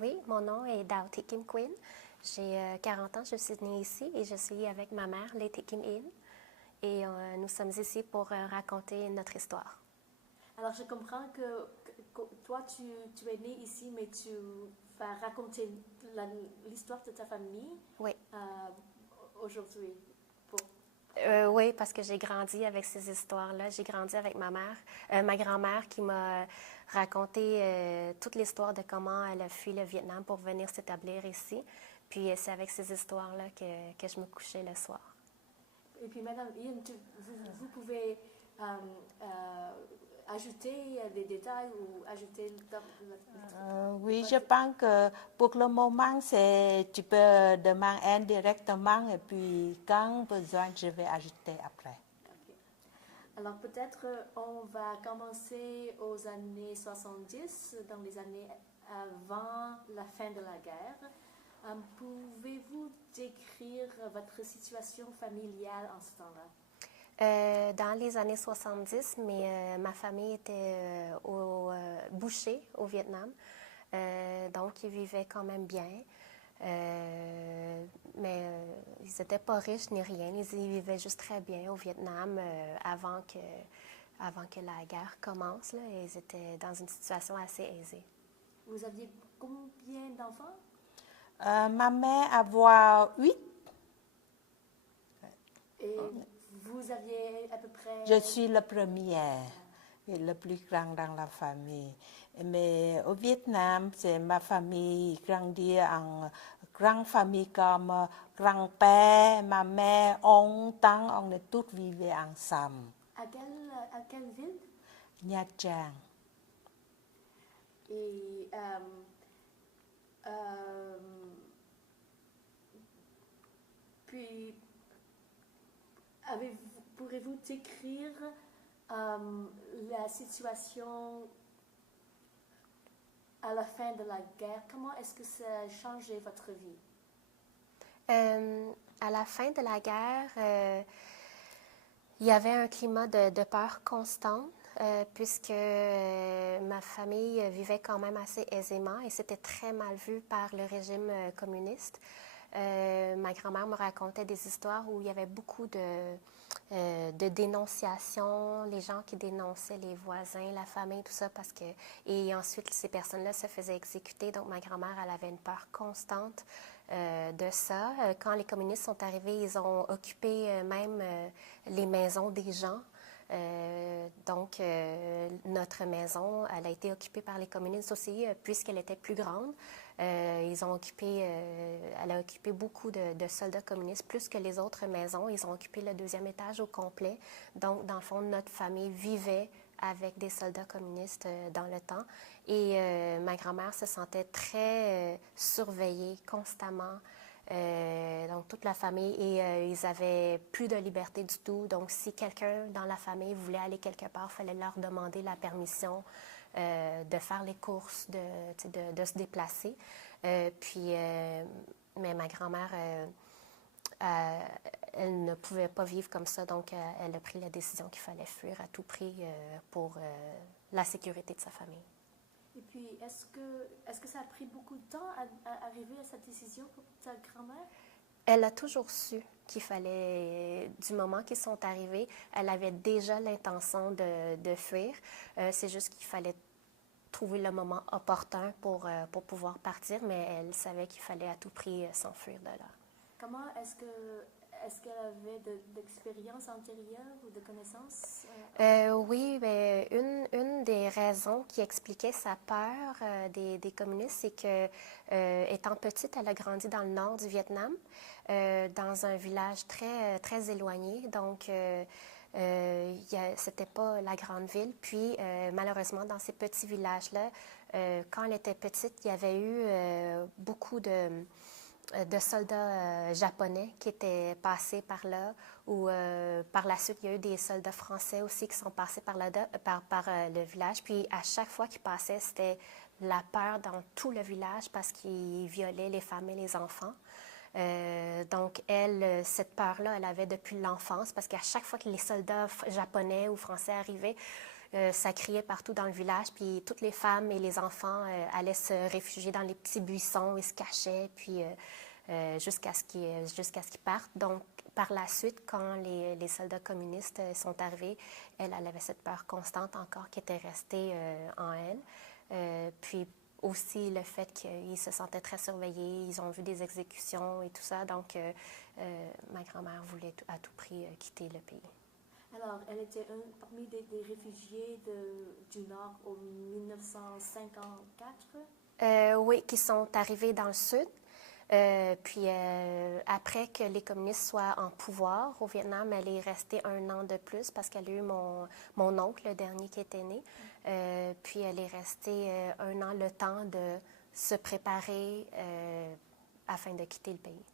Oui, mon nom est Dao Thi Kim Quinn. J'ai 40 ans, je suis née ici et je suis avec ma mère, Lê Thị Kim In. Et nous sommes ici pour raconter notre histoire. Alors, je comprends que toi, tu es né ici, mais tu vas raconter l'histoire de ta famille Oui. euh, aujourd'hui. Pour... Oui, parce que j'ai grandi avec ces histoires-là. J'ai grandi avec ma mère, ma grand-mère qui m'a raconté toute l'histoire de comment elle a fui le Vietnam pour venir s'établir ici. Puis c'est avec ces histoires-là que je me couchais le soir. Et puis, Madame Ian, vous pouvez ajouter des détails ou ajouter Oui, je pense que pour le moment, tu peux demander directement et puis quand besoin, je vais ajouter après. Okay. Alors peut-être on va commencer aux années 70, dans les années avant la fin de la guerre. Pouvez-vous décrire votre situation familiale en ce temps-là? Dans les années 70, ma famille était bouchée au Vietnam. Donc, ils vivaient quand même bien. Mais ils n'étaient pas riches ni rien. Ils vivaient juste très bien au Vietnam avant que la guerre commence. Là, ils étaient dans une situation assez aisée. Vous aviez combien d'enfants? Ma mère avait 8. Et vous aviez à peu près... Je suis la première et la plus grande dans la famille. Mais au Vietnam, c'est ma famille grandit en grande famille comme grand-père, ma mère, oncle, tante, on est tous vivaient ensemble. À quelle ville? Nha Trang. Et puis, pourrez-vous décrire la situation à la fin de la guerre? Comment est-ce que ça a changé votre vie? À la fin de la guerre, il y avait un climat de peur constante. Puisque ma famille vivait quand même assez aisément et c'était très mal vu par le régime communiste. Ma grand-mère me racontait des histoires où il y avait beaucoup de dénonciations, les gens qui dénonçaient les voisins, la famille, tout ça, et ensuite ces personnes-là se faisaient exécuter. Donc ma grand-mère, elle avait une peur constante de ça. Quand les communistes sont arrivés, ils ont occupé même les maisons des gens. Donc, notre maison, elle a été occupée par les communistes aussi, puisqu'elle était plus grande. Elle a occupé beaucoup de soldats communistes, plus que les autres maisons. Ils ont occupé le 2e étage au complet. Donc, dans le fond, notre famille vivait avec des soldats communistes dans le temps. Et ma grand-mère se sentait très surveillée constamment. Donc, toute la famille, et ils avaient plus de liberté du tout. Donc, si quelqu'un dans la famille voulait aller quelque part, il fallait leur demander la permission de faire les courses, de se déplacer. Mais ma grand-mère, elle ne pouvait pas vivre comme ça, donc elle a pris la décision qu'il fallait fuir à tout prix pour la sécurité de sa famille. Et puis, est-ce que ça a pris beaucoup de temps à arriver à cette décision pour ta grand-mère? Elle a toujours su qu'il fallait, du moment qu'ils sont arrivés, elle avait déjà l'intention de fuir. C'est juste qu'il fallait trouver le moment opportun pour pouvoir partir, mais elle savait qu'il fallait à tout prix s'enfuir de là. Comment est-ce qu'elle avait d'expérience antérieure ou de connaissances? Oui, ben, une des raisons qui expliquait sa peur des communistes, c'est que, étant petite, elle a grandi dans le nord du Vietnam, dans un village très, très éloigné. Donc, c'était pas la grande ville. Puis, malheureusement, dans ces petits villages-là, quand elle était petite, il y avait eu beaucoup de soldats japonais qui étaient passés par là, ou par la suite, il y a eu des soldats français aussi qui sont passés par le village. Puis à chaque fois qu'ils passaient, c'était la peur dans tout le village parce qu'ils violaient les femmes et les enfants. Donc, elle, cette peur-là, elle avait depuis l'enfance parce qu'à chaque fois que les soldats japonais ou français arrivaient, ça criait partout dans le village, puis toutes les femmes et les enfants allaient se réfugier dans les petits buissons et se cachaient, puis jusqu'à ce qu'ils partent. Donc, par la suite, quand les soldats communistes sont arrivés, elle avait cette peur constante encore qui était restée en elle. Puis aussi le fait qu'ils se sentaient très surveillés, ils ont vu des exécutions et tout ça. Donc, ma grand-mère voulait à tout prix quitter le pays. Alors, elle était parmi des réfugiés du Nord en 1954? Oui, qui sont arrivés dans le Sud. Puis après que les communistes soient en pouvoir au Vietnam, elle est restée 1 an de plus parce qu'elle a eu mon oncle, le dernier qui était né. Puis elle est restée 1 an le temps de se préparer afin de quitter le pays.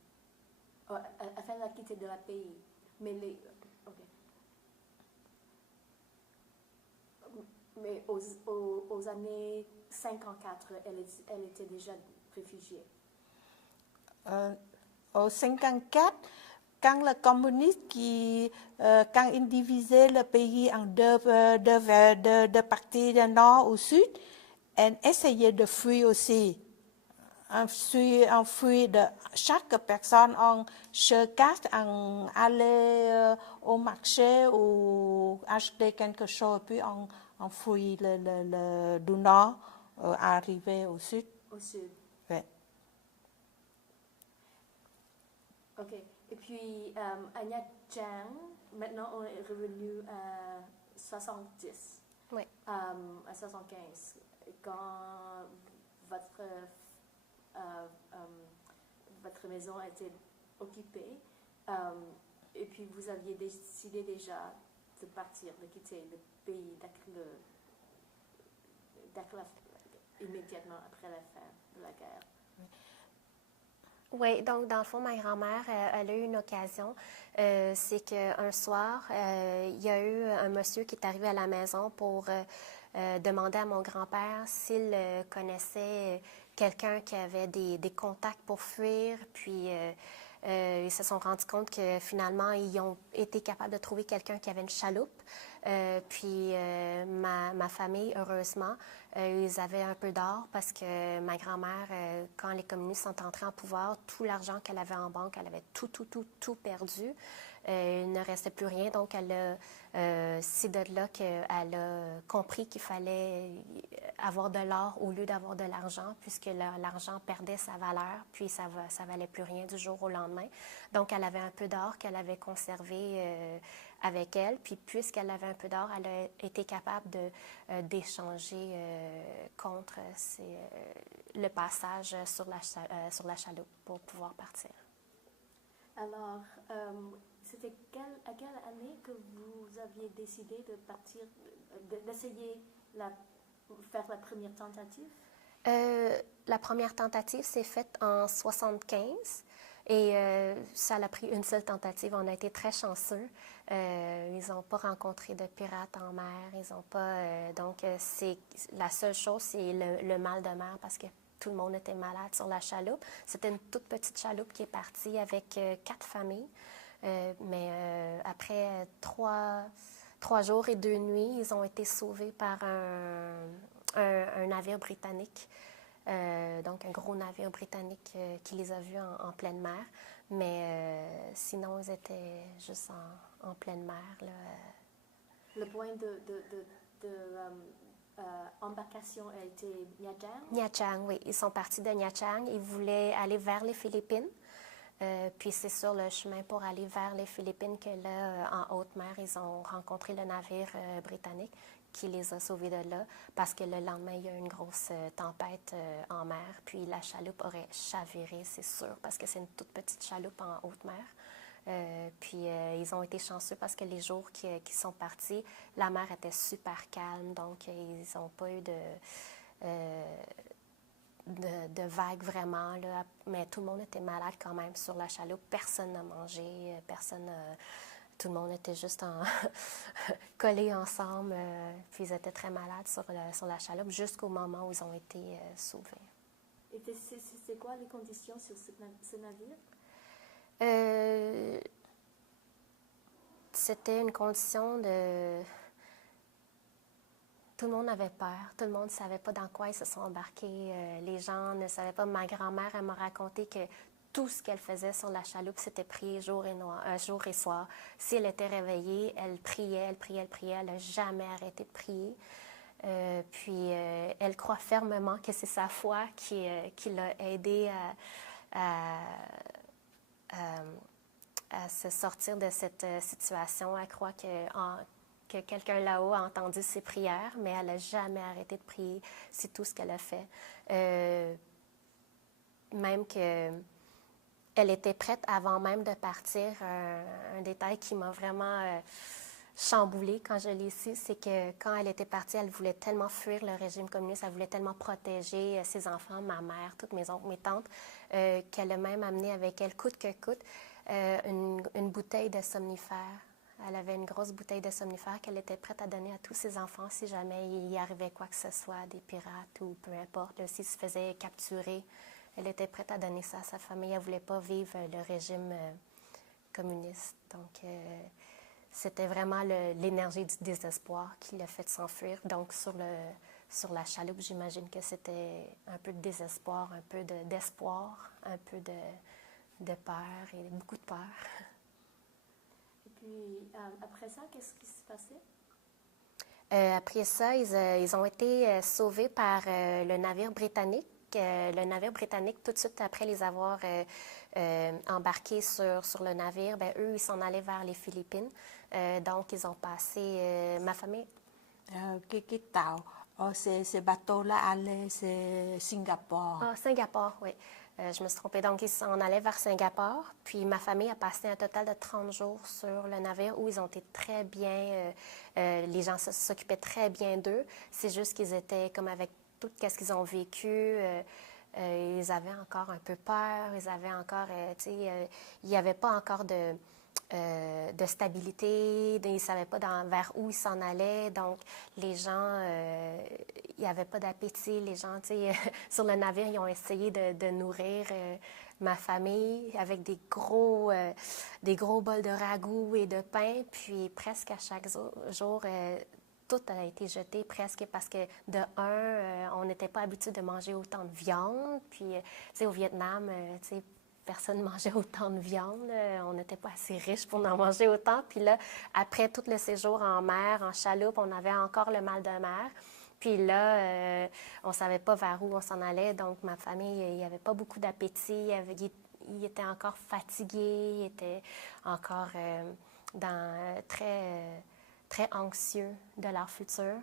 Oh, afin de quitter de la pays. Mais ok. Mais aux années 54, elle était déjà réfugiée. Au 54, quand les communistes quand ils divisaient le pays en deux parties, du nord au sud, elle essayait de fuir aussi. En fuir de chaque personne en se cache, en aller au marché ou acheter quelque chose, puis on fuit du nord, arriver au sud. Au sud. Ouais. Ok. Et puis, à Nha Trang, maintenant on est revenu à 70. Oui. À 75. Quand votre maison était occupée, et puis vous aviez décidé déjà de partir, de quitter le pays immédiatement après la fin de la guerre. Oui, donc dans le fond, ma grand-mère, elle a eu une occasion. C'est qu'un soir, il y a eu un monsieur qui est arrivé à la maison pour demander à mon grand-père s'il connaissait quelqu'un qui avait des contacts pour fuir. Puis ils se sont rendus compte que finalement, ils ont été capables de trouver quelqu'un qui avait une chaloupe. Puis ma famille, heureusement, ils avaient un peu d'or parce que ma grand-mère, quand les communistes sont entrés en pouvoir, tout l'argent qu'elle avait en banque, elle avait tout perdu. Il ne restait plus rien, donc c'est de là qu'elle a compris qu'il fallait avoir de l'or au lieu d'avoir de l'argent, puisque l'argent perdait sa valeur, puis ça valait plus rien du jour au lendemain. Donc, elle avait un peu d'or qu'elle avait conservé avec elle, puis puisqu'elle avait un peu d'or, elle a été capable d'échanger contre le passage sur la chaloupe pour pouvoir partir. Alors, c'était à quelle année que vous aviez décidé de partir, d'essayer faire la première tentative? La première tentative s'est faite en 75 et ça a pris une seule tentative. On a été très chanceux. Ils n'ont pas rencontré de pirates en mer. Ils n'ont pas. Donc, la seule chose, c'est le mal de mer parce que tout le monde était malade sur la chaloupe. C'était une toute petite chaloupe qui est partie avec 4 familles. Mais après 3 jours et 2 nuits, ils ont été sauvés par un navire britannique. Donc, un gros navire britannique qui les a vus en pleine mer. Mais sinon, ils étaient juste en pleine mer. Là. Le point embarcation a été Nha Trang? Nha Trang, oui. Ils sont partis de Nha Trang. Ils voulaient aller vers les Philippines. Puis c'est sur le chemin pour aller vers les Philippines que là, en haute mer, ils ont rencontré le navire britannique qui les a sauvés de là parce que le lendemain, il y a eu une grosse tempête en mer. Puis la chaloupe aurait chaviré, c'est sûr, parce que c'est une toute petite chaloupe en haute mer. Puis ils ont été chanceux parce que les jours qui sont partis, la mer était super calme, donc ils n'ont pas eu de vagues vraiment, là. Mais tout le monde était malade quand même sur la chaloupe. Personne n'a mangé, tout le monde était juste collés ensemble. Puis ils étaient très malades sur la chaloupe jusqu'au moment où ils ont été sauvés. Et c'est quoi les conditions sur ce navire? C'était une condition tout le monde avait peur. Tout le monde ne savait pas dans quoi ils se sont embarqués. Les gens ne savaient pas. Ma grand-mère, elle m'a raconté que tout ce qu'elle faisait sur la chaloupe, c'était prier jour et soir. Si elle était réveillée, elle priait, elle priait, elle priait. Elle n'a jamais arrêté de prier. Puis elle croit fermement que c'est sa foi qui l'a aidée à se sortir de cette situation. Elle croit que quelqu'un là-haut a entendu ses prières, mais elle n'a jamais arrêté de prier. C'est tout ce qu'elle a fait. Même que elle était prête avant même de partir. Un détail qui m'a vraiment chamboulée quand je l'ai su, c'est que quand elle était partie, elle voulait tellement fuir le régime communiste, elle voulait tellement protéger ses enfants, ma mère, toutes mes oncles, mes tantes, qu'elle a même amené avec elle, coûte que coûte, une bouteille de somnifère. Elle avait une grosse bouteille de somnifère qu'elle était prête à donner à tous ses enfants si jamais il y arrivait quoi que ce soit, des pirates ou peu importe, s'ils se faisaient capturer. Elle était prête à donner ça à sa famille. Elle ne voulait pas vivre le régime communiste. Donc, c'était vraiment l'énergie du désespoir qui l'a fait s'enfuir. Donc, sur la chaloupe, j'imagine que c'était un peu de désespoir, un peu d'espoir, un peu de peur et beaucoup de peur. Et puis, après ça, qu'est-ce qui s'est passé? Après ça, ils ont été sauvés par le navire britannique. Le navire britannique, tout de suite après les avoir embarqués sur le navire, ben, eux, ils s'en allaient vers les Philippines. Donc, ils ont passé... ma famille... Cái tàu, ces bateaux-là allaient c'est Singapour. Ah, Singapour, oui. Je me suis trompée. Donc, ils s'en allaient vers Singapour. Puis, ma famille a passé un total de 30 jours sur le navire où ils ont été très bien... les gens s'occupaient très bien d'eux. C'est juste qu'ils étaient comme avec tout ce qu'ils ont vécu. Ils avaient encore un peu peur. Ils avaient encore... il n'y avait pas encore de stabilité. Ils ne savaient pas vers où ils s'en allaient. Donc, les gens, il n'y avait pas d'appétit. Les gens, sur le navire, ils ont essayé de nourrir ma famille avec des gros bols de ragoût et de pain. Puis, presque à chaque jour, tout a été jeté presque parce que, de un, on n'était pas habitué de manger autant de viande. Puis, au Vietnam, personne ne mangeait autant de viande. On n'était pas assez riches pour en manger autant. Puis là, après tout le séjour en mer, en chaloupe, on avait encore le mal de mer. Puis là, on ne savait pas vers où on s'en allait. Donc, ma famille, il n'y avait pas beaucoup d'appétit. Ils étaient encore fatigués. Ils étaient encore très anxieux de leur futur.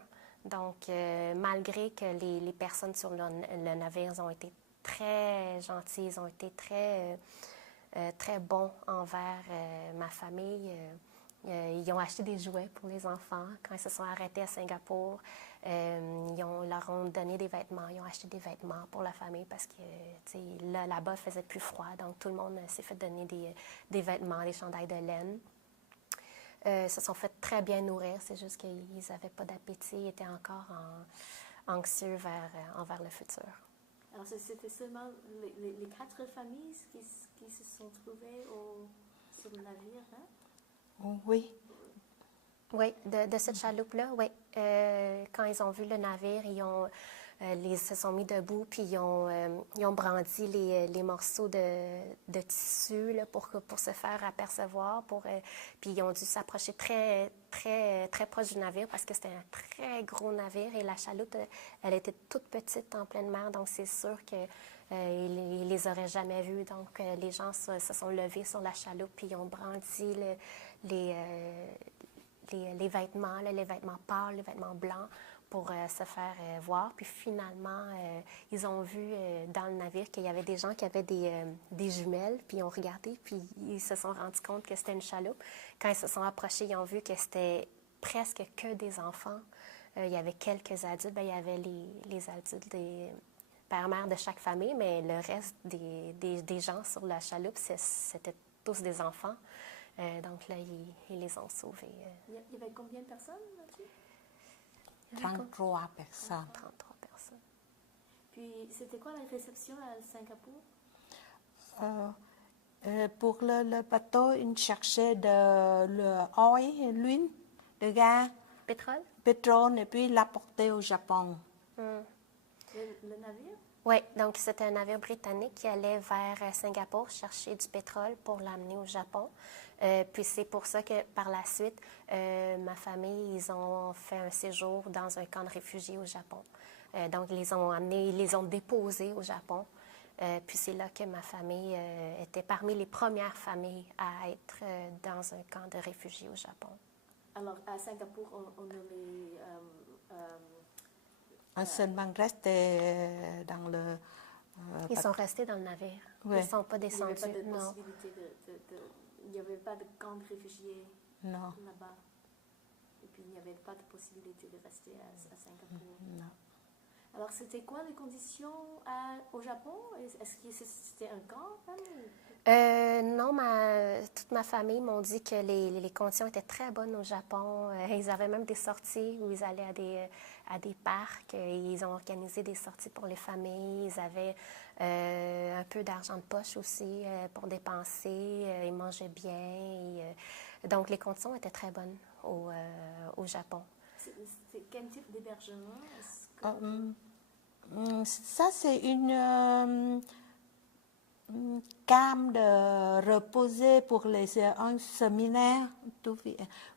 Donc, malgré que les personnes sur le navire ont été très gentils, ils ont été très bons envers ma famille. Ils ont acheté des jouets pour les enfants quand ils se sont arrêtés à Singapour. Leur ont donné des vêtements. Ils ont acheté des vêtements pour la famille parce que là-bas, il faisait plus froid. Donc, tout le monde s'est fait donner des vêtements, des chandails de laine. Ils se sont fait très bien nourrir. C'est juste qu'ils n'avaient pas d'appétit. Ils étaient encore anxieux envers le futur. Alors, c'était seulement les 4 familles qui se sont trouvées sur le navire, hein? Oui. Oui, de cette chaloupe-là, oui. Quand ils ont vu le navire, ils se sont mis debout, puis ils ont brandi les morceaux de tissu là, pour se faire apercevoir. Puis ils ont dû s'approcher très, très, très proche du navire parce que c'était un très gros navire et la chaloupe, elle était toute petite en pleine mer, donc c'est sûr qu'ils ne les auraient jamais vus. Donc les gens se sont levés sur la chaloupe, puis ils ont brandi les vêtements, les vêtements pâles, les vêtements blancs pour se faire voir. Puis finalement, ils ont vu dans le navire qu'il y avait des gens qui avaient des jumelles, puis ils ont regardé, puis ils se sont rendus compte que c'était une chaloupe. Quand ils se sont approchés, ils ont vu que c'était presque que des enfants. Il y avait quelques adultes, il y avait les adultes des pères-mères de chaque famille, mais le reste des gens sur la chaloupe, c'était tous des enfants. Donc là, ils les ont sauvés. Il y avait combien de personnes là-dessus? 33 personnes. 33 personnes. Puis, c'était quoi la réception à Singapour? Pour le bateau, ils cherchaient de l'huile, de gaz Pétrole? pétrole et puis l'apporter au Japon. Le navire? Oui, donc c'était un navire britannique qui allait vers Singapour chercher du pétrole pour l'amener au Japon. Puis c'est pour ça que par la suite, ma famille, ils ont fait un séjour dans un camp de réfugiés au Japon. Donc ils les ont amenés, ils les ont déposés au Japon. Puis c'est là que ma famille était parmi les premières familles à être dans un camp de réfugiés au Japon. Alors, à Singapour, on ne les... Seulement resté dans le... Ils sont restés dans le navire. Ouais. Ils ne sont pas il n'y avait descendus. pas de Non. possibilité il n'y avait pas de camp de réfugiés Non, là-bas. Et puis, il n'y avait pas de possibilité de rester à Singapour. non. Alors, c'était quoi les conditions au Japon? Est-ce que c'était un camp même? Non, toute ma famille m'ont dit que les conditions étaient très bonnes au Japon. Ils avaient même des sorties où ils allaient à des parcs. Ils ont organisé des sorties pour les familles. Ils avaient un peu d'argent de poche aussi pour dépenser. Ils mangeaient bien. Donc, les conditions étaient très bonnes au Japon. C'est quel type d'hébergement? Ça, c'est une cam de reposer pour un séminaire.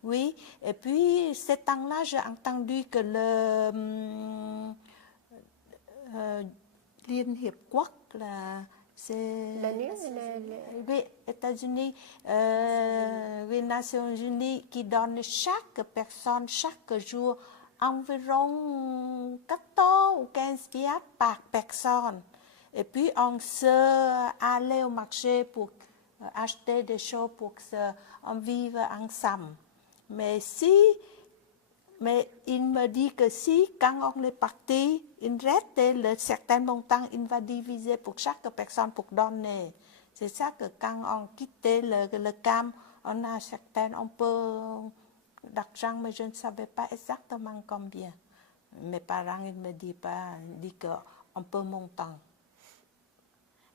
Oui, et puis, ce temps-là, j'ai entendu que Liên Hiệp Quốc là, c'est... L'ONU, Oui, États-Unis, les Nations Unies qui donnent chaque personne, chaque jour, environ 14 ou 15 billets par personne. Et puis, on se allait au marché pour acheter des choses pour qu'on vive ensemble. Mais il me dit que si, quand on est parti, il reste un certain montant, il va diviser pour chaque personne pour donner. C'est ça que quand on quitte le camp, on a un peu d'argent, mais je ne savais pas exactement combien. Mes parents, ils me disent qu'on peut montant.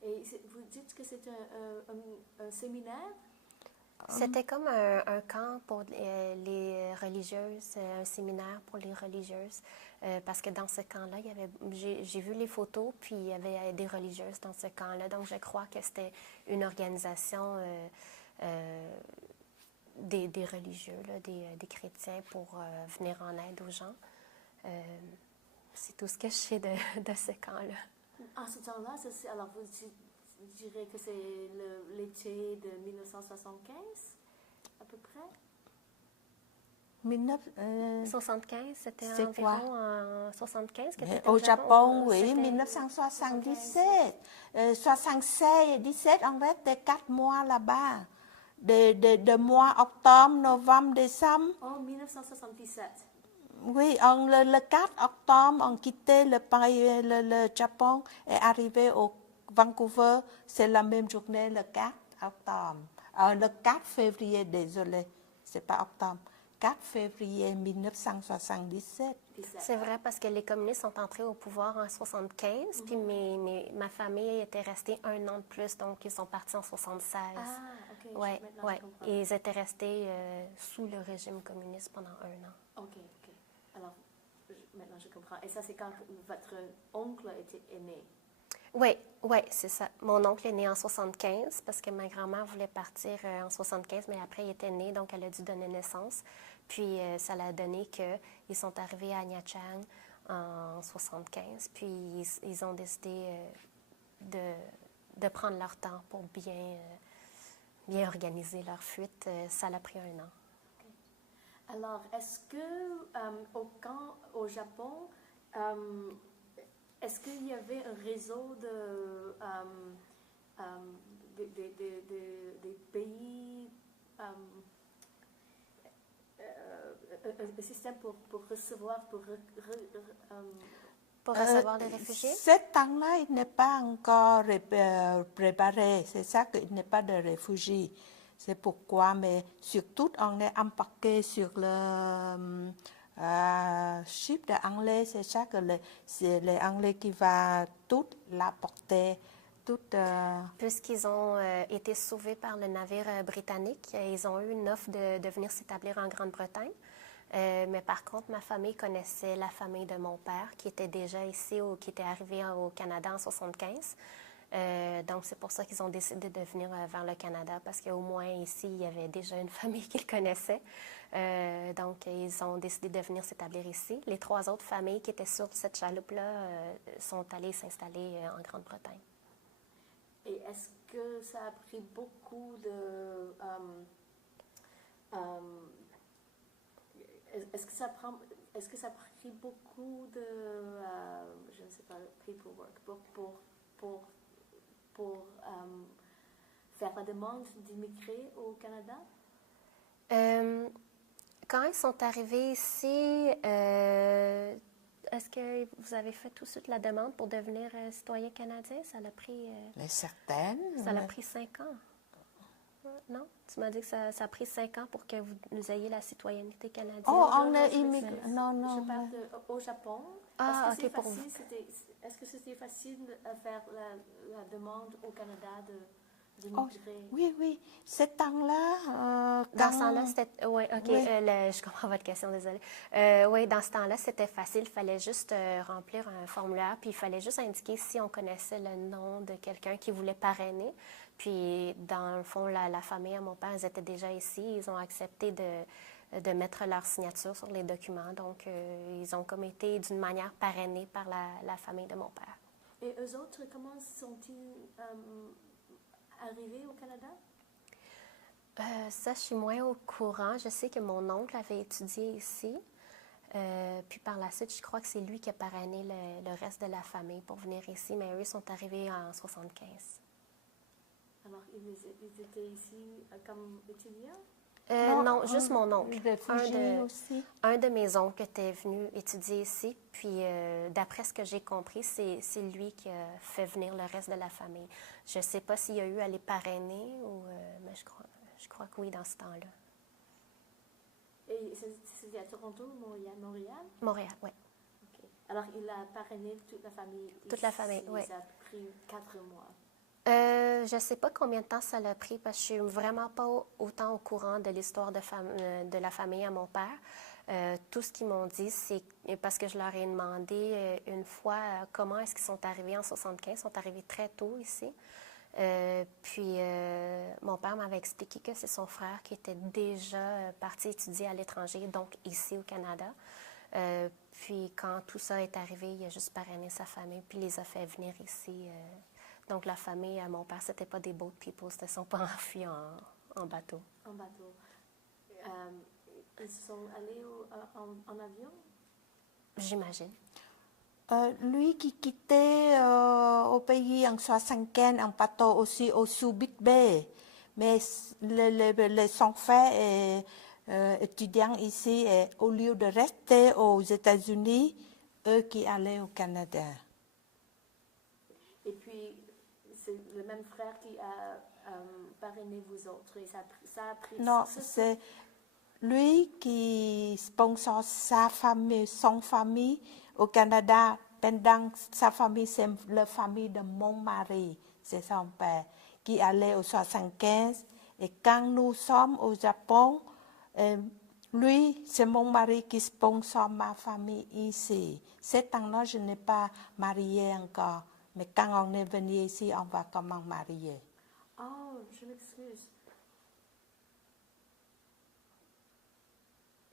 Et vous dites que c'est un séminaire? C'était comme un camp pour les religieuses, un séminaire pour les religieuses, parce que dans ce camp-là, j'ai vu les photos, puis il y avait des religieuses dans ce camp-là, donc je crois que c'était une organisation des religieux, là, des chrétiens pour venir en aide aux gens. C'est tout ce que je sais de ce camp-là. À ce temps-là, alors vous direz que c'est l'été de 1975, à peu près? 75, c'était c'est quoi? environ en 75 que tu étais Au Japon, oui, c'était 1977. 76 et 17, on reste 4 mois là-bas. De mois octobre, novembre, décembre. En 1977. Oui, le 4 octobre, on quittait le Japon et arrivé au Vancouver, c'est la même journée, le 4 octobre. Le 4 février, désolé, c'est pas octobre. 4 février 1977. C'est vrai parce que les communistes sont entrés au pouvoir en 75, puis ma famille était restée un an de plus, donc ils sont partis en 76. Ah, ok. Ouais, Maintenant, ouais. je comprends. Et ils étaient restés sous le régime communiste pendant un an. Ok. Alors, maintenant je comprends. Et ça, c'est quand votre oncle est né? Oui, c'est ça. Mon oncle est né en 75 parce que ma grand-mère voulait partir en 75, mais après, il était né, donc elle a dû donner naissance. Puis, ça l'a donné qu'ils sont arrivés à Nha Trang en 75, puis ils ont décidé de prendre leur temps pour bien organiser leur fuite. Ça l'a pris un an. Okay. Alors, est-ce que au Japon, est-ce qu'il y avait un réseau des pays, un système pour recevoir, Pour recevoir les réfugiés? Ce temps-là, il n'est pas encore préparé. C'est ça qu'il n'est pas de réfugiés. C'est pourquoi, mais surtout, on est embarqué sur le ship de Anglais. C'est ça que c'est les Anglais qui va tout l'apporter. Puisqu'ils ont été sauvés par le navire britannique, ils ont eu une offre de venir s'établir en Grande-Bretagne. Mais par contre, ma famille connaissait la famille de mon père qui était déjà ici ou qui était arrivé au Canada en 75. Donc, c'est pour ça qu'ils ont décidé de venir vers le Canada parce qu'au moins ici, il y avait déjà une famille qu'ils connaissaient. Donc, ils ont décidé de venir s'établir ici. Les 3 autres familles qui étaient sur cette chaloupe-là sont allées s'installer en Grande-Bretagne. Et est-ce que ça a pris beaucoup de... est-ce que ça a pris beaucoup de... je ne sais pas, paperwork pour faire la demande d'immigrer au Canada? Quand ils sont arrivés ici, est-ce que vous avez fait tout de suite la demande pour devenir citoyen canadien? Ça l'a pris... Mais certaines. Ça l'a pris 5 ans. Non? Tu m'as dit que ça a pris 5 ans pour que vous ayez la citoyenneté canadienne. Oh, on a immigré. Non, non. Je parle au Japon. Ah, est-ce que ok, pour vous. Est-ce que c'était facile de faire la demande au Canada Oh, d'immigrer? oui. Ce temps-là... Dans ce temps-là, c'était... Oui, OK. Oui. Je comprends votre question, désolée. Oui, dans ce temps-là, c'était facile. Il fallait juste remplir un formulaire, puis il fallait juste indiquer si on connaissait le nom de quelqu'un qui voulait parrainer. Puis, dans le fond, la famille à mon père, ils étaient déjà ici. Ils ont accepté de mettre leur signature sur les documents. Donc, ils ont comme été d'une manière parrainés par la famille de mon père. Et eux autres, comment sont-ils arrivés au Canada? Ça, je suis moins au courant. Je sais que mon oncle avait étudié ici. Puis par la suite, je crois que c'est lui qui a parrainé le reste de la famille pour venir ici. Mais eux sont arrivés en 75. Alors, ils étaient ici comme étudiants? Non, juste mon oncle. Réfugié aussi. Un de mes oncles était venu étudier ici. Puis d'après ce que j'ai compris, c'est lui qui a fait venir le reste de la famille. Je ne sais pas s'il y a eu à les parrainer, mais je crois que oui, dans ce temps-là. Et c'était à Toronto ou Montréal? Montréal, oui. Okay. Alors, il a parrainé toute la famille ici. Toute la famille, oui. Ça a pris 4 mois. Je ne sais pas combien de temps ça l'a pris parce que je ne suis vraiment pas autant au courant de l'histoire de la famille à mon père. Tout ce qu'ils m'ont dit, c'est parce que je leur ai demandé une fois comment est-ce qu'ils sont arrivés en 75. Ils sont arrivés très tôt ici. Puis mon père m'avait expliqué que c'est son frère qui était déjà parti étudier à l'étranger, donc ici au Canada. Puis quand tout ça est arrivé, il a juste parrainé sa famille puis les a fait venir ici. Donc, la famille à mon père, c'était pas des boat people, ils ne sont pas enfuis en bateau. En bateau. Ils sont allés en avion? J'imagine. Lui qui quittait au pays en 75 en bateau aussi au Subic Bay. Mais son frère est étudiant ici et au lieu de rester aux États-Unis, eux qui allaient au Canada. Et puis, c'est le même frère qui a parrainé vous autres et ça a pris... Non, c'est lui qui sponsor son famille au Canada. Pendant sa famille, c'est la famille de mon mari, c'est son père, qui allait au 75. Et quand nous sommes au Japon, lui, c'est mon mari qui sponsor ma famille ici. Ce temps-là, je n'ai pas marié encore. Mais quand on est venu ici, on va comment marier. Oh, je m'excuse.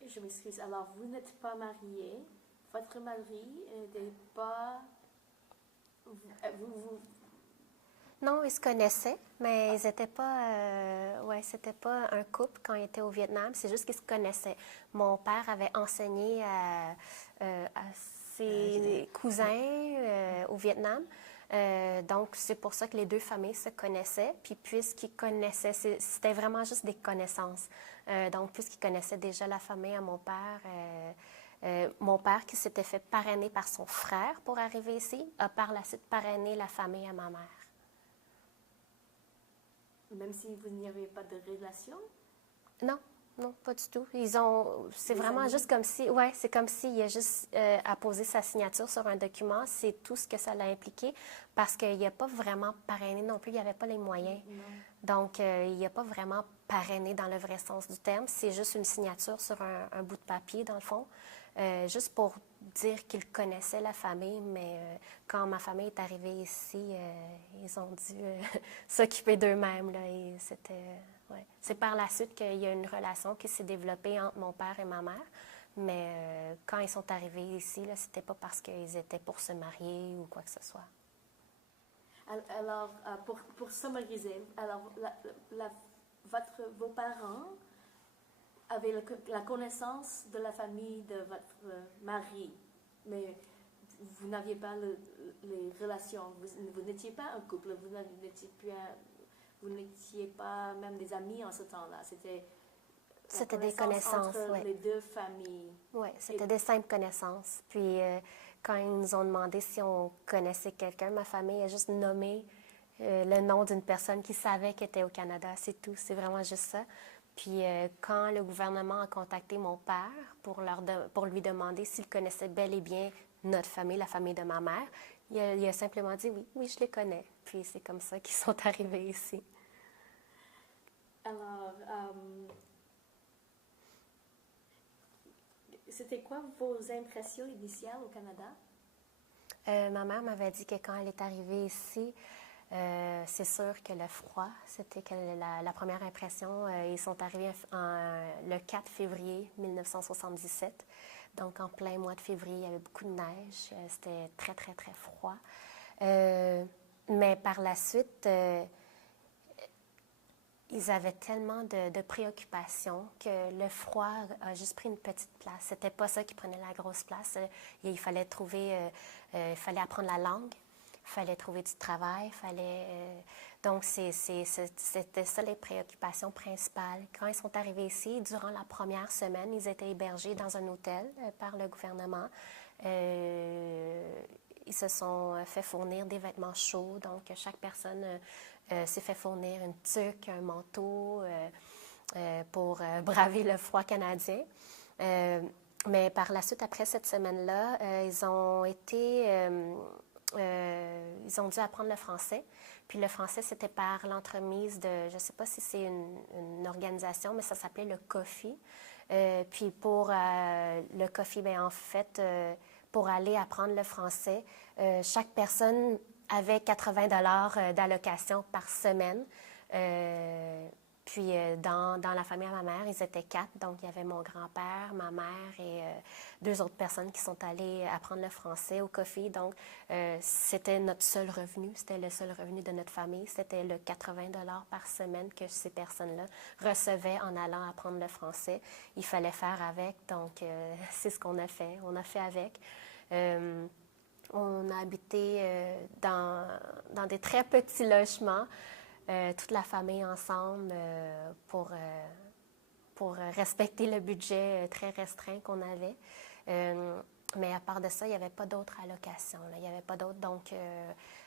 Je m'excuse. Alors, vous n'êtes pas marié. Votre mari n'était pas... Non, ils se connaissaient, mais ils n'étaient pas... c'était pas un couple quand ils étaient au Vietnam. C'est juste qu'ils se connaissaient. Mon père avait enseigné à ses cousins au Vietnam. Donc, c'est pour ça que les deux familles se connaissaient. Puis, puisqu'ils connaissaient, c'était vraiment juste des connaissances. Donc, puisqu'ils connaissaient déjà la famille à mon père qui s'était fait parrainer par son frère pour arriver ici, a par la suite parrainé la famille à ma mère. Même si vous n'y avez pas de relation? Non, Non, pas du tout. C'est Les vraiment amis? juste comme si, ouais, c'est comme s'il y a juste à poser sa signature sur un document. C'est tout ce que ça l'a impliqué parce qu'il n'y a pas vraiment parrainé non plus. Il n'y avait pas les moyens. Non. Donc, il n'y a pas vraiment parrainé dans le vrai sens du terme. C'est juste une signature sur un bout de papier, dans le fond, juste pour dire qu'ils connaissaient la famille. Mais quand ma famille est arrivée ici, ils ont dû s'occuper d'eux-mêmes. Là, et ouais. C'est par la suite qu'il y a une relation qui s'est développée entre mon père et ma mère. Mais quand ils sont arrivés ici, là, c'était pas parce qu'ils étaient pour se marier ou quoi que ce soit. Alors, pour summariser, alors, vos parents avaient la connaissance de la famille de votre mari, mais vous n'aviez pas les relations, vous n'étiez pas un couple, vous n'étiez pas même des amis en ce temps-là. C'était des connaissances, entre ouais. les deux familles. Oui, c'était des simples connaissances. Puis quand ils nous ont demandé si on connaissait quelqu'un, ma famille a juste nommé le nom d'une personne qui savait qu'elle était au Canada. C'est tout, c'est vraiment juste ça. Puis quand le gouvernement a contacté mon père pour lui demander s'il connaissait bel et bien notre famille, la famille de ma mère, il a simplement dit oui, oui, je les connais. Puis c'est comme ça qu'ils sont arrivés ici. Alors, c'était quoi vos impressions initiales au Canada? Ma mère m'avait dit que quand elle est arrivée ici, c'est sûr que le froid, c'était la première impression. Ils sont arrivés le 4 février 1977. Donc, en plein mois de février, il y avait beaucoup de neige. C'était très, très, très froid. Mais par la suite, ils avaient tellement de préoccupations que le froid a juste pris une petite place. C'était pas ça qui prenait la grosse place. Il fallait il fallait apprendre la langue, il fallait trouver du travail, donc c'était ça les préoccupations principales. Quand ils sont arrivés ici, durant la première semaine, ils étaient hébergés dans un hôtel par le gouvernement. Ils se sont fait fournir des vêtements chauds, donc chaque personne s'est fait fournir une tuque, un manteau pour braver le froid canadien. Mais par la suite, après cette semaine-là, ils ont dû apprendre le français. Puis le français, c'était par l'entremise de, je ne sais pas si c'est une organisation, mais ça s'appelait le COFI. Puis pour le COFI, bien, en fait, pour aller apprendre le français, chaque personne avait 80 $ d'allocation par semaine. Puis dans la famille à ma mère, ils étaient 4. Donc, il y avait mon grand-père, ma mère et 2 autres personnes qui sont allées apprendre le français au COFI. Donc, c'était notre seul revenu. C'était le seul revenu de notre famille. C'était le 80 $ par semaine que ces personnes-là recevaient en allant apprendre le français. Il fallait faire avec. Donc, c'est ce qu'on a fait. On a fait avec. On a habité dans des très petits logements, toute la famille ensemble, pour respecter le budget très restreint qu'on avait. Mais à part de ça, il n'y avait pas d'autres allocations. Là. Il n'y avait pas d'autres. Donc,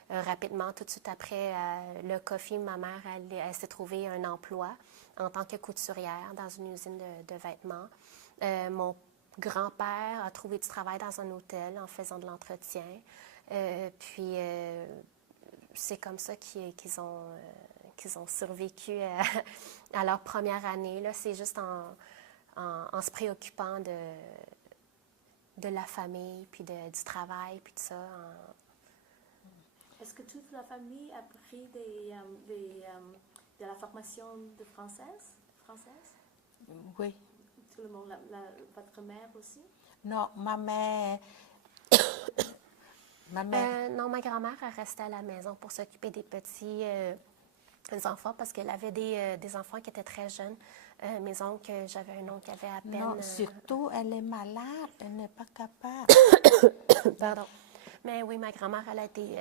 rapidement, tout de suite après le COFI, ma mère, elle s'est trouvée un emploi en tant que couturière dans une usine de vêtements. Mon grand-père a trouvé du travail dans un hôtel en faisant de l'entretien. Puis, c'est comme ça qu'ils ont survécu à leur première année. Là. C'est juste en se préoccupant de la famille, puis du travail, puis tout ça. Est-ce que toute la famille a pris de la formation de française? Oui. Tout le monde, votre mère aussi? Non, ma mère... Non, ma grand-mère est restée à la maison pour s'occuper des petits enfants parce qu'elle avait des enfants qui étaient très jeunes. Mes oncles, j'avais un oncle qui avait à peine... Non, surtout, elle est malade, elle n'est pas capable. Pardon. Mais oui, ma grand-mère, elle a été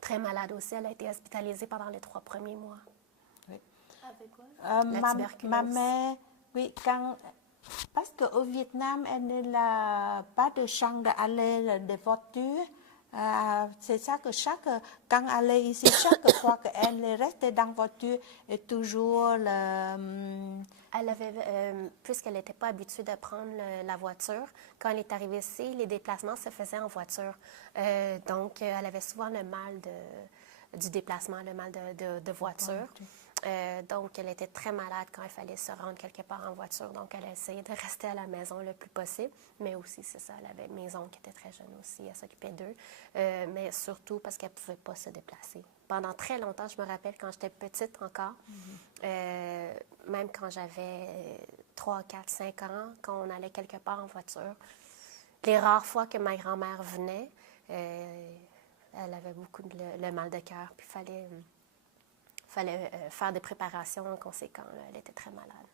très malade aussi. Elle a été hospitalisée pendant les 3 premiers mois. Oui. Avec quoi? La tuberculose. Ma mère, oui, parce qu'au Vietnam, elle n'a pas de chambre d'aller de voiture. C'est ça que quand elle est ici, chaque fois qu'elle est restée dans la voiture, est toujours Elle avait, puisqu'elle n'était pas habituée de prendre la voiture, quand elle est arrivée ici, les déplacements se faisaient en voiture. Donc, elle avait souvent le mal du déplacement, le mal de voiture. Donc, elle était très malade quand il fallait se rendre quelque part en voiture. Donc, elle a essayé de rester à la maison le plus possible. Mais aussi, c'est ça, elle avait mes oncles qui étaient très jeunes aussi, elle s'occupait d'eux. Mais surtout parce qu'elle ne pouvait pas se déplacer. Pendant très longtemps, je me rappelle quand j'étais petite encore, même quand j'avais 3, 4, 5 ans, quand on allait quelque part en voiture, les rares fois que ma grand-mère venait, elle avait beaucoup le mal de cœur. Puis il fallait faire des préparations en conséquent. Là. Elle était très malade.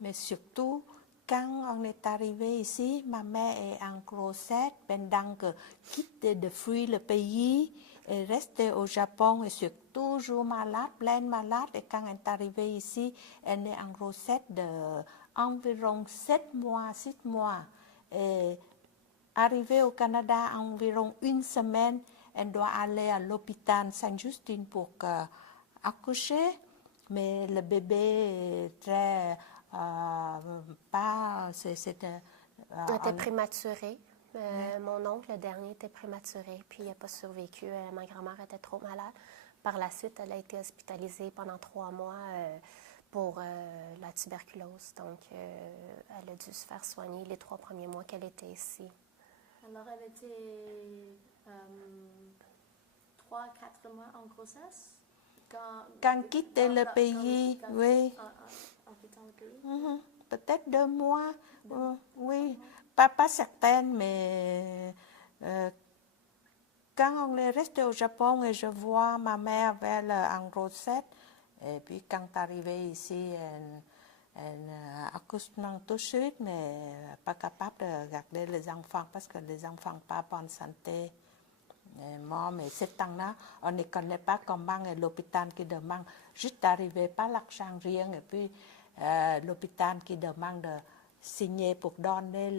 Mais surtout, quand on est arrivé ici, ma mère est en grossesse pendant que quitte de fuir le pays et rester au Japon et c'est toujours malade, pleine malade. Et quand elle est arrivée ici, elle est en grossesse d'environ 7 mois, 6 mois. Et arrivée au Canada environ une semaine, elle doit aller à l'hôpital Sainte-Justine pour accoucher. Mais le bébé est très... Elle était prématurée. Mon oncle, le dernier, était prématuré, puis il n'a pas survécu. Ma grand-mère était trop malade. Par la suite, elle a été hospitalisée pendant 3 mois pour la tuberculose. Donc, elle a dû se faire soigner les 3 premiers mois qu'elle était ici. Alors, elle était 3-4 mois en grossesse quand quitte le pays, oui. En quittant le pays? Peut-être 2 mois, oui. Pas certaine, mais quand on est resté au Japon et je vois ma mère en grossesse, et puis quand arrivée ici, elle accouche tout de suite, mais pas capable de garder les enfants parce que les enfants pas bonne santé. Et moi, mais ce temps-là, on ne connaît pas comment l'hôpital qui demande juste d'arriver, pas l'argent rien, et puis l'hôpital qui demande de signer pour donner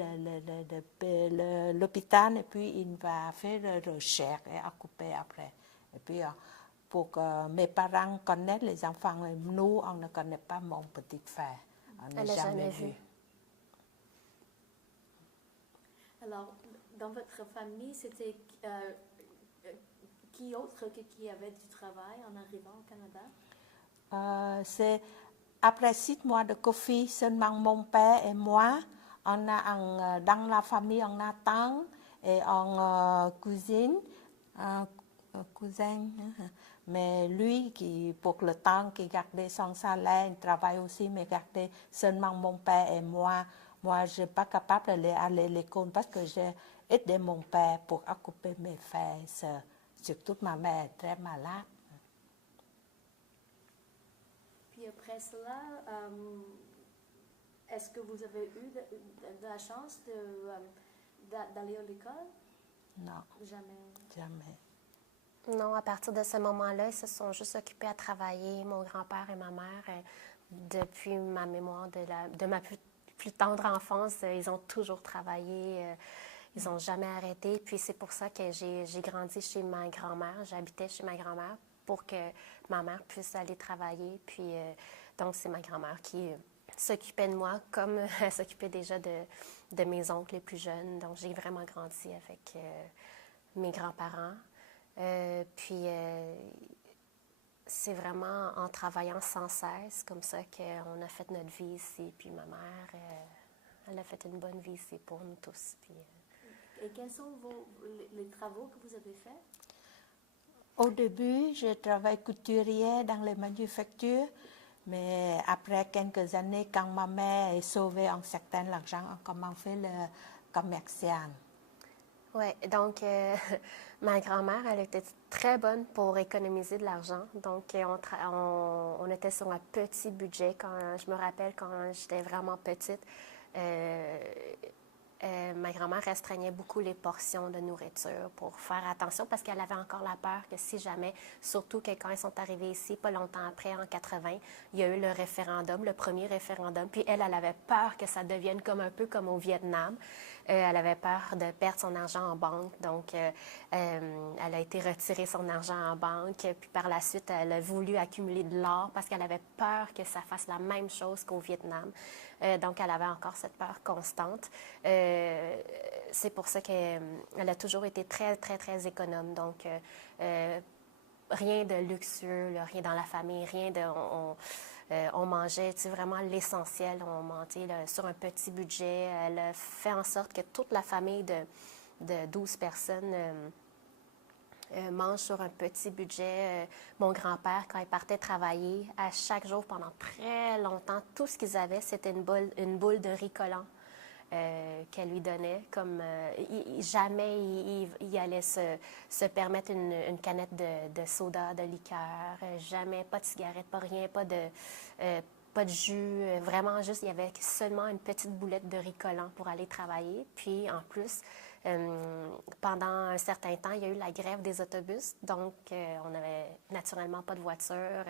l'hôpital, et puis il va faire des recherches et occuper après. Et puis, pour que mes parents connaissent les enfants, nous, on ne connaît pas mon petit frère. On n'a jamais vu. Alors, dans votre famille, c'était qui autre qui avait du travail en arrivant au Canada? C'est après 6 mois de Covid, seulement mon père et moi, on a dans la famille, on a tante et on cousine, cousin. Mais lui, pour le temps qu'il gardait son salaire, il travaille aussi, mais gardait seulement mon père et moi. Moi, je n'ai pas capable d'aller à l'école parce que j'ai aidé mon père pour occuper mes frères et sœurs. Surtout ma mère est très malade. Puis après cela, est-ce que vous avez eu de la chance d'aller à l'école? Non. Jamais. Non, à partir de ce moment-là, ils se sont juste occupés à travailler, mon grand-père et ma mère, depuis ma mémoire de ma plus tendre enfance. Ils ont toujours travaillé. Ils n'ont jamais arrêté. Puis c'est pour ça que j'ai grandi chez ma grand-mère. J'habitais chez ma grand-mère pour que ma mère puisse aller travailler. Puis donc, c'est ma grand-mère qui s'occupait de moi comme elle s'occupait déjà de mes oncles les plus jeunes. Donc, j'ai vraiment grandi avec mes grands-parents. Puis, c'est vraiment en travaillant sans cesse, comme ça qu'on a fait notre vie ici. Puis ma mère, elle a fait une bonne vie ici pour nous tous. Puis, et quels sont les travaux que vous avez faits? Au début, je travaillais couturier dans les manufactures, mais après quelques années, quand ma mère est sauvée en certain argent, on commence à faire le commercial. Oui, donc ma grand-mère, elle était très bonne pour économiser de l'argent. Donc, on était sur un petit budget. Je me rappelle quand j'étais vraiment petite, ma grand-mère restreignait beaucoup les portions de nourriture pour faire attention parce qu'elle avait encore la peur que si jamais, surtout que quand ils sont arrivés ici, pas longtemps après, en 80, il y a eu le référendum, le premier référendum, puis elle avait peur que ça devienne un peu comme au Vietnam. Elle avait peur de perdre son argent en banque, donc elle a été retirer son argent en banque. Puis par la suite, elle a voulu accumuler de l'or parce qu'elle avait peur que ça fasse la même chose qu'au Vietnam. Donc, elle avait encore cette peur constante. C'est pour ça qu'elle a toujours été très, très, très économe. Donc, rien de luxueux, là, rien dans la famille, rien de... On mangeait vraiment l'essentiel. On mangeait là, sur un petit budget. Elle a fait en sorte que toute la famille de 12 personnes mange sur un petit budget. Mon grand-père, quand il partait travailler, à chaque jour, pendant très longtemps, tout ce qu'ils avaient, c'était une boule de riz collant qu'elle lui donnait. Comme, jamais il allait se permettre une canette de soda, de liqueur, jamais, pas de cigarette, pas rien, pas de jus, vraiment juste, il y avait seulement une petite boulette de riz collant pour aller travailler. Puis en plus, pendant un certain temps, il y a eu la grève des autobus, donc on n'avait naturellement pas de voiture,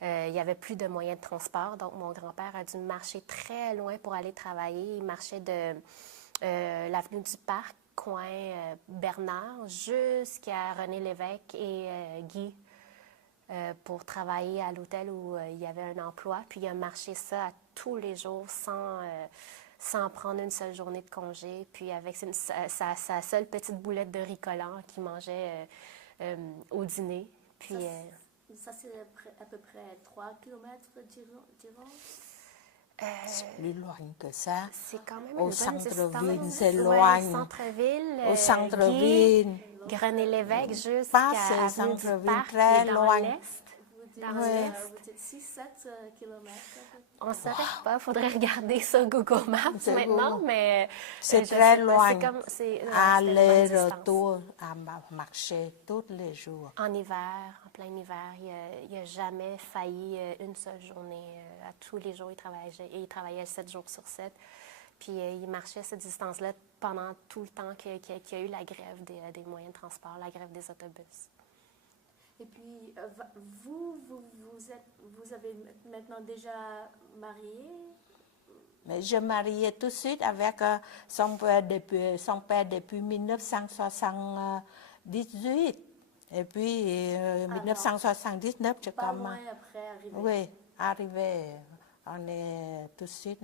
il n'y avait plus de moyens de transport, donc mon grand-père a dû marcher très loin pour aller travailler. Il marchait de l'avenue du Parc, coin Bernard, jusqu'à René Lévesque et Guy pour travailler à l'hôtel où il y avait un emploi, puis il a marché ça à tous les jours sans prendre une seule journée de congé, puis avec sa seule petite boulette de riz collant qu'il mangeait au dîner. Puis, ça c'est à peu près 3 kilomètres d'Iran. C'est plus loin que ça. C'est quand même au une bonne centre-ville, distance. c'est Ouais, loin. centre-ville. Au centre-ville. René Lévesque Pas jusqu'à c'est Avenue du centre-ville, Parc, très qui est dans loin. l'est. Dans Vous l'est. dites 6-7 kilomètres. On ne saurait pas, il faudrait regarder ça Google Maps C'est maintenant, Google. mais C'est je très sais pas, loin. c'est comme, c'était une bonne Aller-retour à marcher tous les jours. En hiver, en plein hiver, il n'a jamais failli une seule journée. À tous les jours, il travaillait 7 jours sur 7. Puis il marchait cette distance-là pendant tout le temps qu'il y a eu la grève des moyens de transport, la grève des autobus. Et puis, vous avez maintenant déjà marié? Mais je mariais tout de suite avec son père depuis 1978. Et puis, 1979, je Pas commence. loin après arriver. Oui, arrivé. On est tout de suite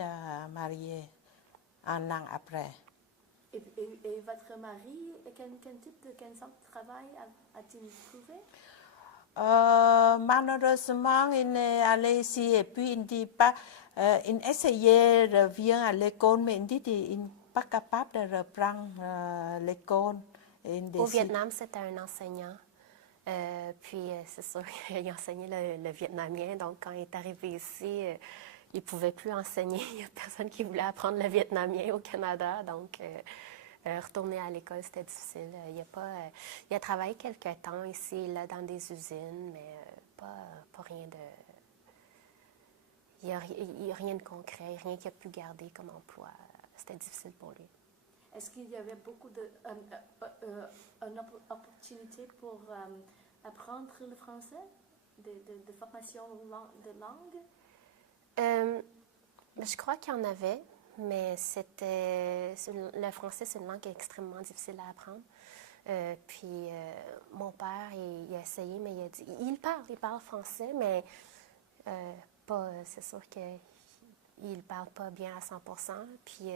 mariés un an après. Et votre mari, quel sorte de travail a-t-il trouvé? Malheureusement, il est allé ici et puis il dit pas, il essayait de revenir à l'école, mais il dit qu'il n'est pas capable de reprendre l'école. Au Vietnam, c'était un enseignant. Puis c'est sûr qu'il enseignait le vietnamien, donc quand il est arrivé ici, il ne pouvait plus enseigner. Il n'y a personne qui voulait apprendre le vietnamien au Canada, donc retourner à l'école, c'était difficile. Il a travaillé quelques temps ici, là, dans des usines, mais pas rien de... Il n'y a rien de concret, rien qu'il a pu garder comme emploi. C'était difficile pour lui. Est-ce qu'il y avait beaucoup d'opportunités pour apprendre le français, de formation de langue? Je crois qu'il y en avait, mais le français, c'est une langue extrêmement difficile à apprendre. Puis mon père, il a essayé, mais il a dit, il parle français, mais pas, c'est sûr qu'il ne parle pas bien à 100%. Puis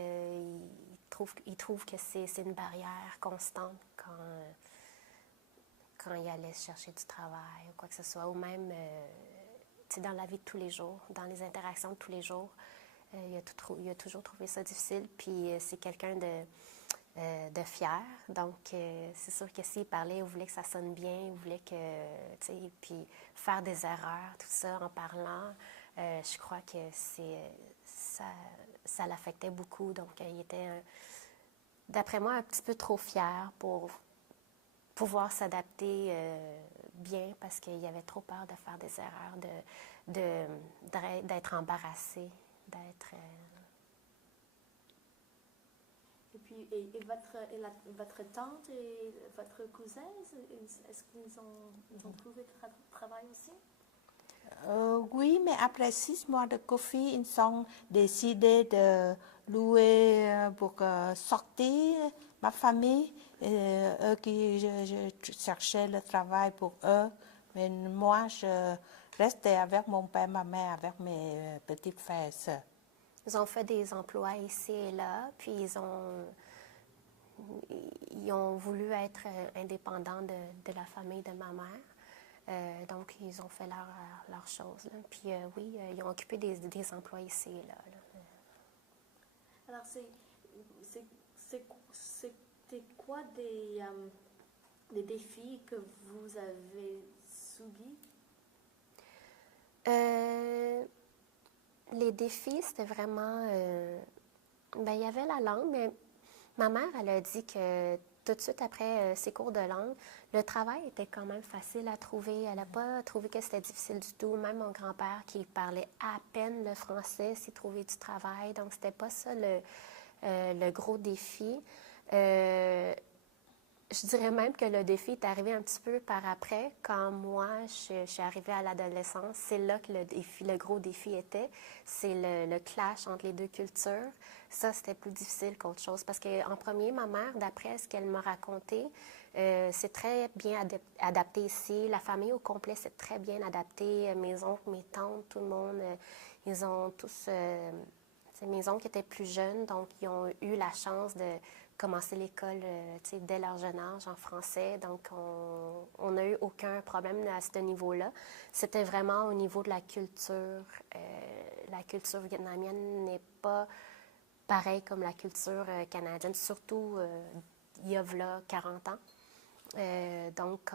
il trouve que c'est une barrière constante quand il allait chercher du travail ou quoi que ce soit, ou même dans la vie de tous les jours, dans les interactions de tous les jours. Il a toujours trouvé ça difficile, puis c'est quelqu'un de fier. Donc, c'est sûr que s'il parlait, il voulait que ça sonne bien, il voulait puis faire des erreurs, tout ça, en parlant, je crois que ça l'affectait beaucoup. Donc, il était, d'après moi, un petit peu trop fier pour pouvoir s'adapter bien, parce qu'il avait trop peur de faire des erreurs, d'être embarrassé, d'être... Et puis, votre tante et votre cousin, est-ce qu'ils ont trouvé travail aussi? Oui, mais après 6 mois de Covid, ils ont décidé de louer pour sortir ma famille. Eux qui je cherchais le travail pour eux. Mais moi, je restais avec mon père, ma mère, avec mes petites frères et sœurs. Ils ont fait des emplois ici et là, puis ils ont voulu être indépendants de la famille de ma mère. Donc, ils ont fait leur chose. Là. Puis oui, ils ont occupé des emplois ici et là. Alors, c'était quoi des défis que vous avez subis? Les défis, c'était vraiment... ben, il y avait la langue, mais ma mère, elle a dit que tout de suite après ses cours de langue, le travail était quand même facile à trouver. Elle n'a pas trouvé que c'était difficile du tout. Même mon grand-père, qui parlait à peine le français, s'y trouvait du travail. Donc, c'était pas ça le gros défi. Je dirais même que le défi est arrivé un petit peu par après, quand moi, je suis arrivée à l'adolescence. C'est là que le gros défi était. C'est le clash entre les deux cultures. Ça, c'était plus difficile qu'autre chose. Parce qu'en premier, ma mère, d'après ce qu'elle m'a raconté, c'est très bien adapté ici. La famille au complet, c'est très bien adapté. Mes oncles, mes tantes, tout le monde, ils ont tous... c'est mes oncles qui étaient plus jeunes, donc ils ont eu la chance de commencer l'école dès leur jeune âge en français. Donc, on n'a eu aucun problème à ce niveau-là. C'était vraiment au niveau de la culture. La culture vietnamienne n'est pas pareille comme la culture canadienne, surtout il y a là 40 ans. Donc,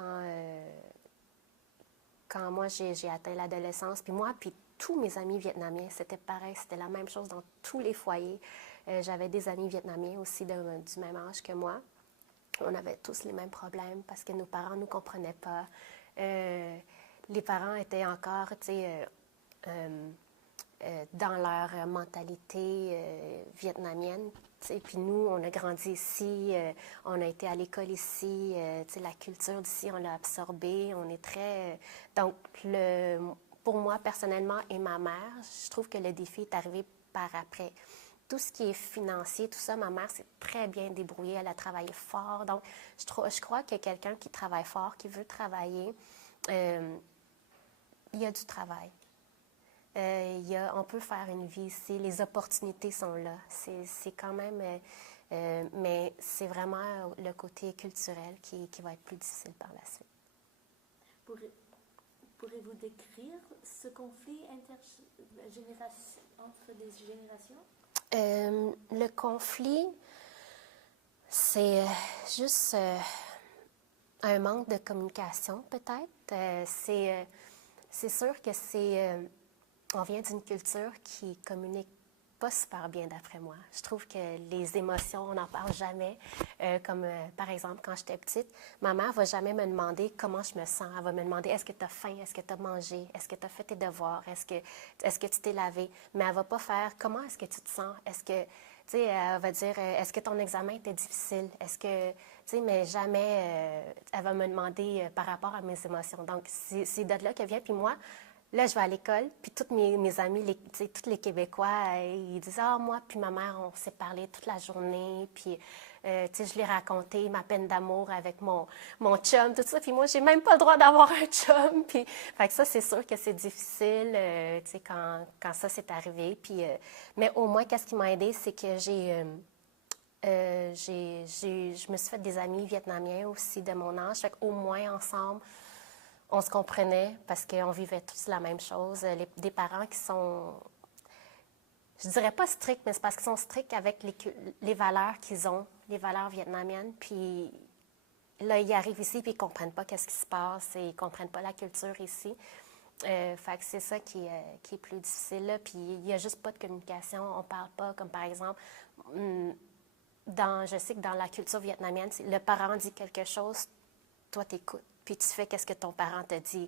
quand moi, j'ai atteint l'adolescence, puis tous mes amis vietnamiens, c'était pareil, c'était la même chose dans tous les foyers. J'avais des amis vietnamiens aussi du même âge que moi. On avait tous les mêmes problèmes parce que nos parents ne nous comprenaient pas. Les parents étaient encore, dans leur mentalité vietnamienne. Puis nous, on a grandi ici, on a été à l'école ici, la culture d'ici, on l'a absorbée. On est très... Donc, pour moi, personnellement, et ma mère, je trouve que le défi est arrivé par après. Tout ce qui est financier, tout ça, ma mère s'est très bien débrouillée, elle a travaillé fort. Donc, je crois que quelqu'un qui travaille fort, qui veut travailler, il y a du travail. On peut faire une vie ici, les opportunités sont là. C'est quand même... mais c'est vraiment le côté culturel qui va être plus difficile par la suite. Pourrez-vous décrire ce conflit entre les générations? Le conflit, c'est juste un manque de communication, peut-être. C'est sûr que on vient d'une culture qui communique pas super bien, d'après moi. Je trouve que les émotions, on n'en parle jamais. Par exemple, quand j'étais petite, ma mère ne va jamais me demander comment je me sens. Elle va me demander, est-ce que tu as faim? Est-ce que tu as mangé? Est-ce que tu as fait tes devoirs? Est-ce que tu t'es lavé? Mais elle ne va pas faire, comment est-ce que tu te sens? Elle va dire, est-ce que ton examen était difficile? Mais jamais elle va me demander par rapport à mes émotions. Donc, c'est de là que vient. Puis moi, là, je vais à l'école, puis tous mes amis, tous les Québécois, ils disent « Ah, moi puis ma mère, on s'est parlé toute la journée, puis je lui ai raconté ma peine d'amour avec mon chum, tout ça, puis moi, j'ai même pas le droit d'avoir un chum. » Puis, fait que ça, c'est sûr que c'est difficile, quand ça s'est arrivé. Puis, mais au moins, qu'est-ce qui m'a aidée, c'est que je me suis fait des amis vietnamiens aussi de mon âge, fait qu'au moins, ensemble, on se comprenait parce qu'on vivait tous la même chose. Des parents qui sont, je dirais pas stricts, mais c'est parce qu'ils sont stricts avec les valeurs qu'ils ont, les valeurs vietnamiennes. Puis là, ils arrivent ici puis ils comprennent pas qu'est-ce qui se passe et ils comprennent pas la culture ici. Fait que c'est ça qui est plus difficile. Là. Puis il y a juste pas de communication. On parle pas, comme par exemple, je sais que dans la culture vietnamienne, le parent dit quelque chose, toi t'écoutes. Puis tu fais qu'est-ce que ton parent te dit.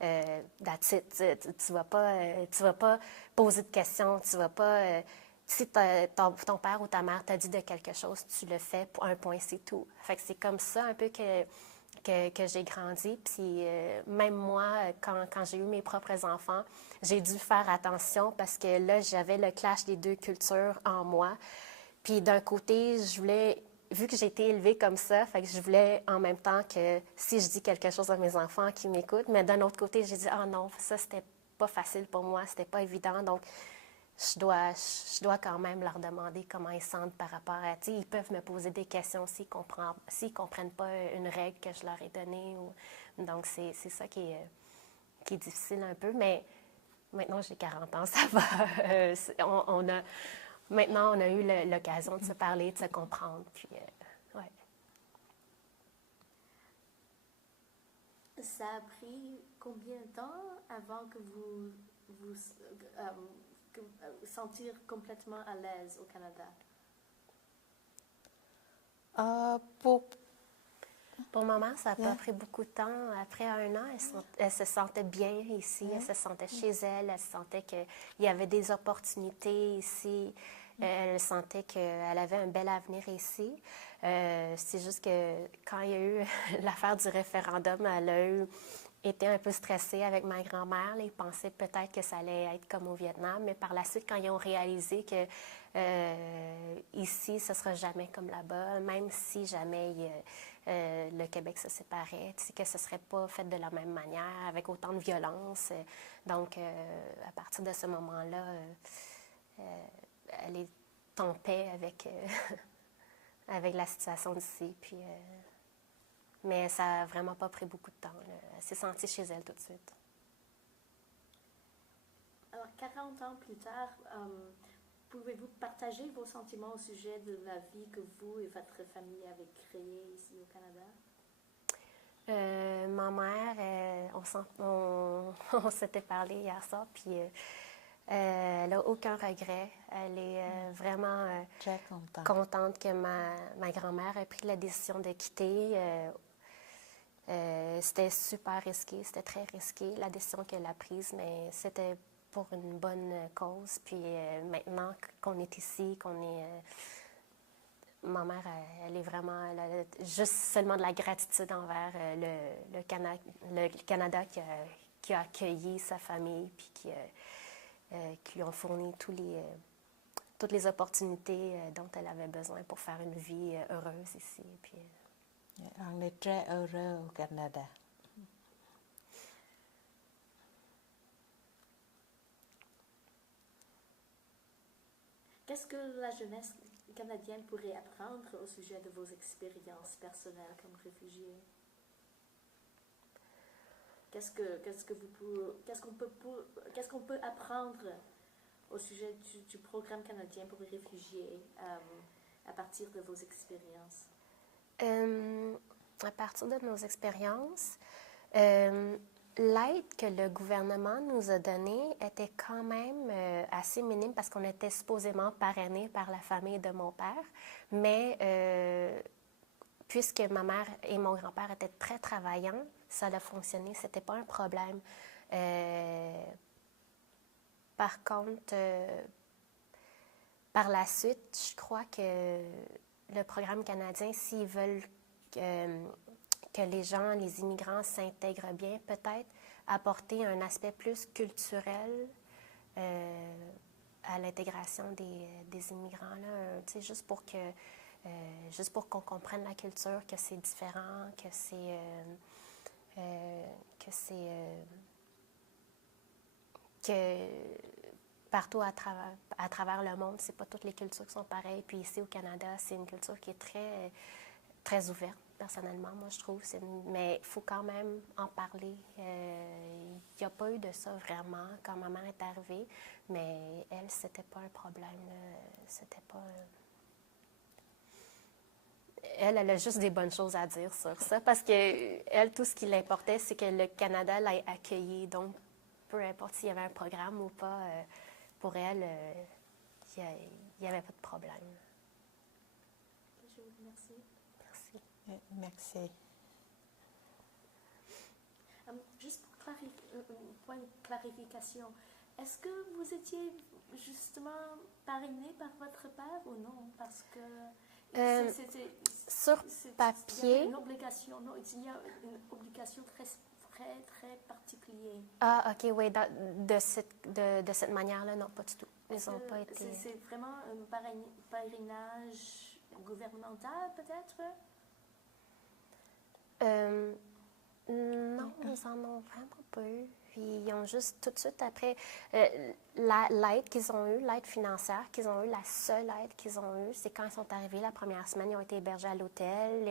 That's it. Tu vas pas poser de questions. Tu vas pas... si ton père ou ta mère t'a dit de quelque chose, tu le fais pour un point, c'est tout. Fait que c'est comme ça un peu que que j'ai grandi. Puis même moi, quand j'ai eu mes propres enfants, j'ai dû faire attention parce que là, j'avais le clash des deux cultures en moi. Puis d'un côté, je voulais, vu que j'ai été élevée comme ça, fait que je voulais en même temps que si je dis quelque chose à mes enfants qu'ils m'écoutent, mais d'un autre côté, j'ai dit, ah non, ça c'était pas facile pour moi, c'était pas évident, donc je dois quand même leur demander comment ils sentent par rapport à, tu sais, ils peuvent me poser des questions s'ils comprennent pas une règle que je leur ai donnée. Donc c'est ça qui est difficile un peu, mais maintenant j'ai 40 ans, ça va. Maintenant, on a eu l'occasion de se parler, de se comprendre. Puis, ouais. Ça a pris combien de temps avant que vous sentir complètement à l'aise au Canada? Pour maman, ça n'a pas pris beaucoup de temps. Après 1 an, elle se sentait bien ici, elle se sentait chez elle, elle sentait qu'il y avait des opportunités ici, elle sentait qu'elle avait un bel avenir ici. C'est juste que quand il y a eu l'affaire du référendum, elle a été un peu stressée avec ma grand-mère. Ils pensaient peut-être que ça allait être comme au Vietnam, mais par la suite, quand ils ont réalisé que ici, ce ne sera jamais comme là-bas, même si jamais le Québec se séparait, que ce ne serait pas fait de la même manière, avec autant de violence. Donc, à partir de ce moment-là, elle est en paix avec, avec la situation d'ici. Puis, mais ça n'a vraiment pas pris beaucoup de temps. Là. Elle s'est sentie chez elle tout de suite. Alors, 40 ans plus tard, pouvez-vous partager vos sentiments au sujet de la vie que vous et votre famille avez créée ici au Canada? Ma mère, on s'était parlé hier soir, puis elle n'a aucun regret. Elle est vraiment très contente que ma grand-mère ait pris la décision de quitter. C'était super risqué, c'était très risqué la décision qu'elle a prise, mais c'était pour une bonne cause. Puis maintenant qu'on est ici, ma mère, elle est vraiment... Elle a juste seulement de la gratitude envers le Canada qui a accueilli sa famille puis qui lui ont fourni toutes les opportunités dont elle avait besoin pour faire une vie heureuse ici. Puis, on est très heureux au Canada. Qu'est-ce que la jeunesse canadienne pourrait apprendre au sujet de vos expériences personnelles comme réfugiés? Qu'est-ce qu'on peut apprendre au sujet du programme canadien pour les réfugiés à partir de vos expériences? À partir de nos expériences, l'aide que le gouvernement nous a donnée était quand même assez minime parce qu'on était supposément parrainés par la famille de mon père. Mais puisque ma mère et mon grand-père étaient très travaillants, ça a fonctionné, c'était pas un problème. Par contre, par la suite, je crois que le programme canadien, s'ils veulent que les gens, les immigrants s'intègrent bien, peut-être apporter un aspect plus culturel à l'intégration des immigrants, là, juste pour qu'on comprenne la culture, que c'est différent, que partout à travers le monde, c'est pas toutes les cultures qui sont pareilles. Puis ici au Canada, c'est une culture qui est très, très ouverte. Personnellement, moi, je trouve. Mais il faut quand même en parler. Il n'y a pas eu de ça vraiment quand ma mère est arrivée, mais elle, c'était pas un problème. C'était pas... Elle a juste des bonnes choses à dire sur ça, parce que elle, tout ce qui l'importait, c'est que le Canada l'ait accueillie. Donc, peu importe s'il y avait un programme ou pas, pour elle, il n'y avait pas de problème. Je vous remercie. Merci. Juste pour un point de clarification, est-ce que vous étiez justement parrainé par votre père ou non? Parce que Sur Il y papier, a une obligation, non, il y a une obligation très particulière. ah, ok, oui, de cette manière-là, non, pas du tout. Ils n'ont pas été. C'est vraiment un parrainage gouvernemental, peut-être? Non, ils en ont vraiment pas eu. Puis ils ont juste tout de suite après l'aide qu'ils ont eue, l'aide financière qu'ils ont eue, la seule aide qu'ils ont eue, c'est quand ils sont arrivés la première semaine, ils ont été hébergés à l'hôtel,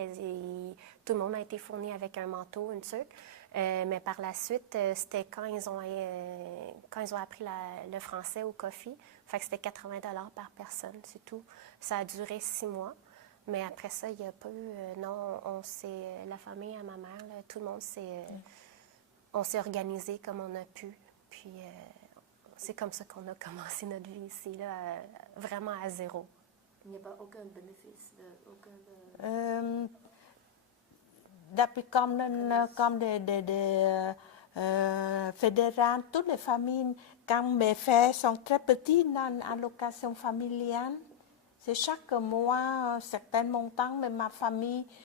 tout le monde a été fourni avec un manteau, une tuque. Mais par la suite, c'était quand ils ont appris le français au COFI. Fait que c'était 80 $ par personne, c'est tout. Ça a duré 6 mois. Mais après ça, il n'y a pas eu. Non, la famille à ma mère, là, tout le monde on s'est organisé comme on a pu. Puis c'est comme ça qu'on a commencé notre vie ici, là, vraiment à zéro. Il n'y a pas aucun bénéfice, Depuis comme fédérales, toutes les familles, quand mes frères sont très petits, dans l'allocation familiale. C'est chaque mois un certain montant, mais ma famille